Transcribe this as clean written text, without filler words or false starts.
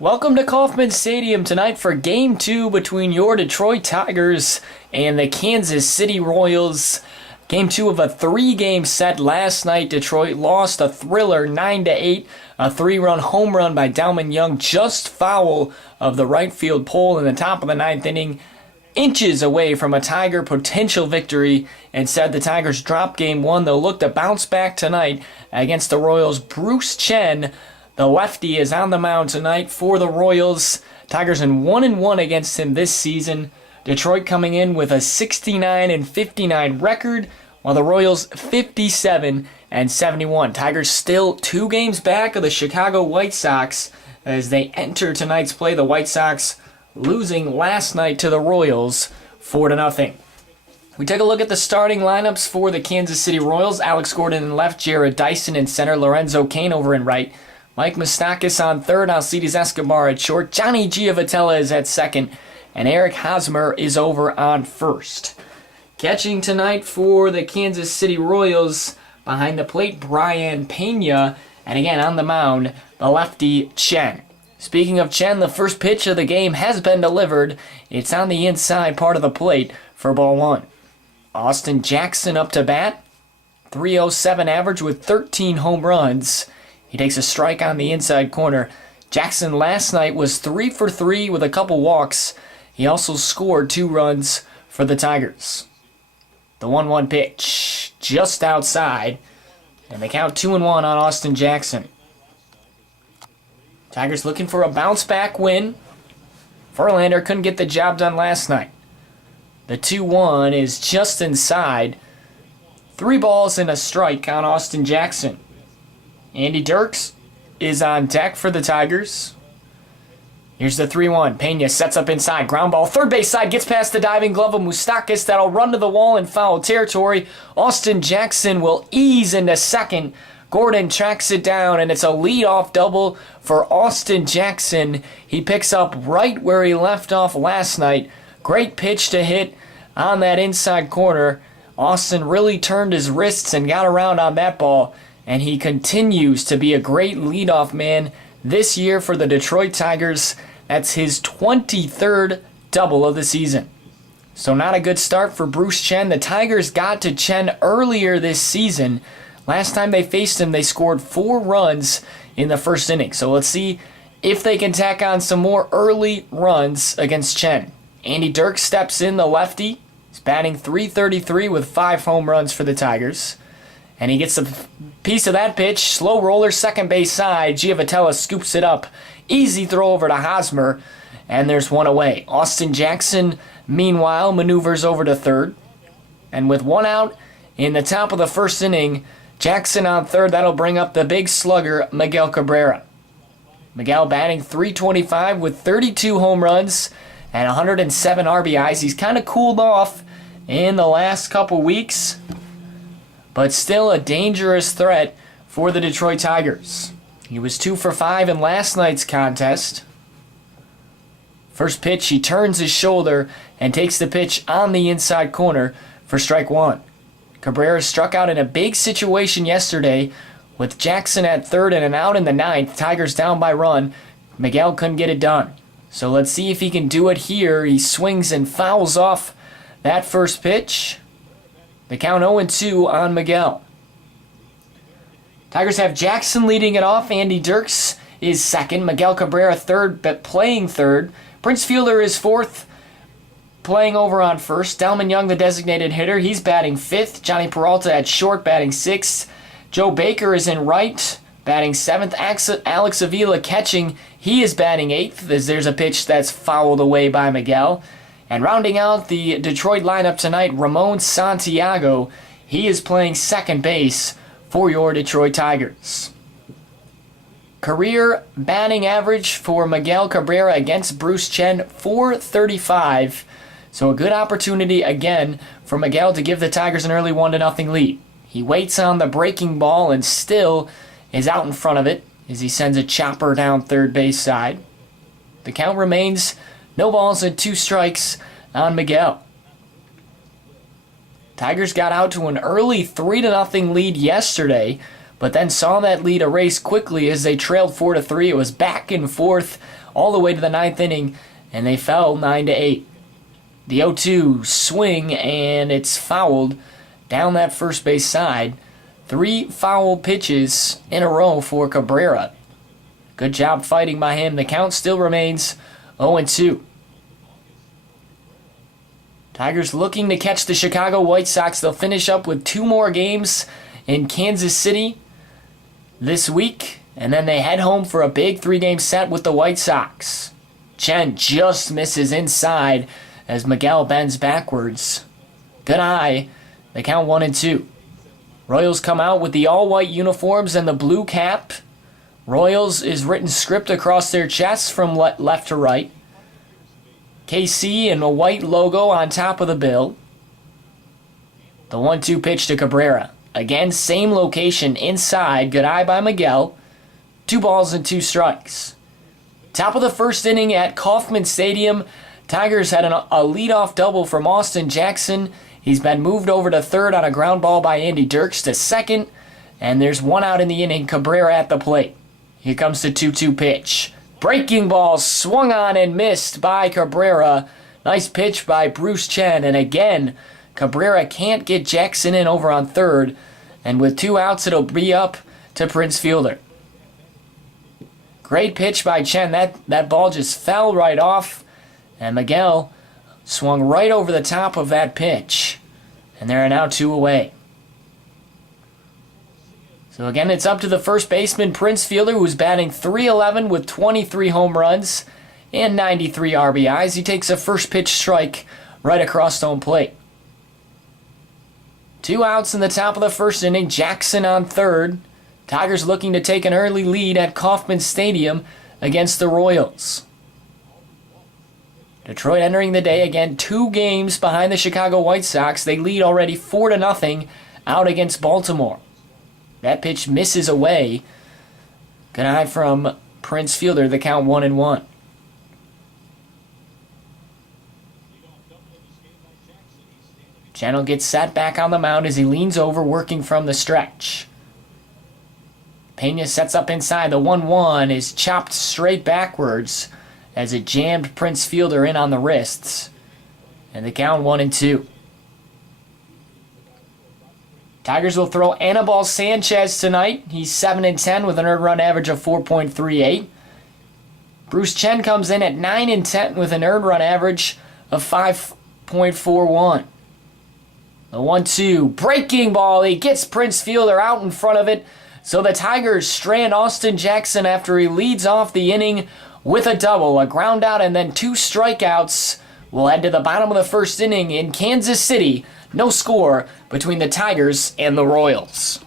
Welcome to Kauffman Stadium tonight for Game 2 between your Detroit Tigers and the Kansas City Royals. Game 2 of a 3-game set last night. Detroit lost a thriller 9-8. A 3-run home run by Dalman Young just foul of the right field pole in the top of the 9th inning. Inches away from a Tiger potential victory. Instead, the Tigers dropped Game 1. They'll look to bounce back tonight against the Royals. Bruce Chen, the lefty, is on the mound tonight for the Royals. Tigers in 1-1 against him this season. Detroit coming in with a 69-59 record, while the Royals 57-71. Tigers still 2 games back of the Chicago White Sox as they enter tonight's play. The White Sox losing last night to the Royals 4-0. We take a look at the starting lineups for the Kansas City Royals. Alex Gordon in left, Jared Dyson in center, Lorenzo Cain over in right, Mike Moustakas on third, Alcides Escobar at short, Johnny Giavotella is at second, and Eric Hosmer is over on first. Catching tonight for the Kansas City Royals, behind the plate, Brian Pena, and again on the mound, the lefty Chen. Speaking of Chen, the first pitch of the game has been delivered. It's on the inside part of the plate for ball 1. Austin Jackson up to bat, .307 average with 13 home runs. He takes a strike on the inside corner. Jackson last night was 3 for 3 with a couple walks. He also scored 2 runs for the Tigers. The 1-1 pitch just outside, and they count 2-1 on Austin Jackson. Tigers looking for a bounce-back win. Verlander couldn't get the job done last night. The 2-1 is just inside. 3 balls and a strike on Austin Jackson. Andy Dirks is on deck for the Tigers. Here's the 3-1. Pena sets up inside. Ground ball. Third base side. Gets past the diving glove of Moustakas. That'll run to the wall in foul territory. Austin Jackson will ease into second. Gordon tracks it down, and it's a leadoff double for Austin Jackson. He picks up right where he left off last night. Great pitch to hit on that inside corner. Austin really turned his wrists and got around on that ball, and he continues to be a great leadoff man this year for the Detroit Tigers. That's his 23rd double of the season. So not a good start for Bruce Chen. The Tigers got to Chen earlier this season. Last time they faced him, they scored 4 runs in the first inning. So let's see if they can tack on some more early runs against Chen. Andy Dirks steps in, the lefty. He's batting .333 with 5 home runs for the Tigers. And he gets a piece of that pitch. Slow roller, second base side. Giavotella scoops it up. Easy throw over to Hosmer. And there's one away. Austin Jackson, meanwhile, maneuvers over to third. And with 1 out in the top of the first inning, Jackson on third. That'll bring up the big slugger, Miguel Cabrera. Miguel batting .325 with 32 home runs and 107 RBIs. He's kind of cooled off in the last couple weeks, but still a dangerous threat for the Detroit Tigers. He was 2 for 5 in last night's contest. First pitch, he turns his shoulder and takes the pitch on the inside corner for strike 1. Cabrera struck out in a big situation yesterday with Jackson at third and an out in the 9th. Tigers down by run. Miguel couldn't get it done. So let's see if he can do it here. He swings and fouls off that first pitch. The count 0-2 on Miguel. Tigers have Jackson leading it off. Andy Dirks is second. Miguel Cabrera third, but playing third. Prince Fielder is fourth, playing over on first. Dalman Young, the designated hitter, he's batting 5th. Johnny Peralta at short, batting 6th. Joe Baker is in right, batting 7th. Alex Avila catching, he is batting 8th, as there's a pitch that's fouled away by Miguel. And rounding out the Detroit lineup tonight, Ramon Santiago. He is playing second base for your Detroit Tigers. Career batting average for Miguel Cabrera against Bruce Chen, .435. So a good opportunity again for Miguel to give the Tigers an early 1-0 lead. He waits on the breaking ball and still is out in front of it as he sends a chopper down third base side. The count remains no balls and 2 strikes on Miguel. Tigers got out to an early 3-0 lead yesterday, but then saw that lead erase quickly as they trailed 4-3. It was back and forth all the way to the ninth inning, and they fell 9-8. The 0-2 swing, and it's fouled down that first base side. 3 foul pitches in a row for Cabrera. Good job fighting by him. The count still remains 0-2. Tigers looking to catch the Chicago White Sox. They'll finish up with 2 more games in Kansas City this week, and then they head home for a big 3-game set with the White Sox. Chen just misses inside as Miguel bends backwards. Good eye. They count 1-2. Royals come out with the all-white uniforms and the blue cap. Royals is written script across their chests from left to right. KC and a white logo on top of the bill. The 1-2 pitch to Cabrera. Again, same location inside. Good eye by Miguel. 2 balls and 2 strikes. Top of the first inning at Kauffman Stadium. Tigers had a leadoff double from Austin Jackson. He's been moved over to third on a ground ball by Andy Dirks to second. And there's 1 out in the inning. Cabrera at the plate. Here comes the 2-2 pitch. Breaking ball swung on and missed by Cabrera. Nice pitch by Bruce Chen. And again, Cabrera can't get Jackson in over on third. And with 2 outs, it'll be up to Prince Fielder. Great pitch by Chen. That ball just fell right off. And Miguel swung right over the top of that pitch. And there are now 2 away. So again, it's up to the first baseman, Prince Fielder, who's batting .311 with 23 home runs and 93 RBIs. He takes a first pitch strike right across home plate. 2 outs in the top of the first inning. Jackson on third. Tigers looking to take an early lead at Kauffman Stadium against the Royals. Detroit entering the day again 2 games behind the Chicago White Sox. They lead already 4-0 out against Baltimore. That pitch misses away. Good eye from Prince Fielder. The count 1-1. Channel gets set back on the mound as he leans over, working from the stretch. Pena sets up inside. The 1-1 is chopped straight backwards as it jammed Prince Fielder in on the wrists. And the count 1-2. Tigers will throw Anibal Sanchez tonight. He's 7-10 with an earned run average of 4.38. Bruce Chen comes in at 9-10 with an earned run average of 5.41. The 1-2 breaking ball. He gets Prince Fielder out in front of it. So the Tigers strand Austin Jackson after he leads off the inning with a double, a ground out, and then 2 strikeouts. We'll head to the bottom of the first inning in Kansas City. No score between the Tigers and the Royals.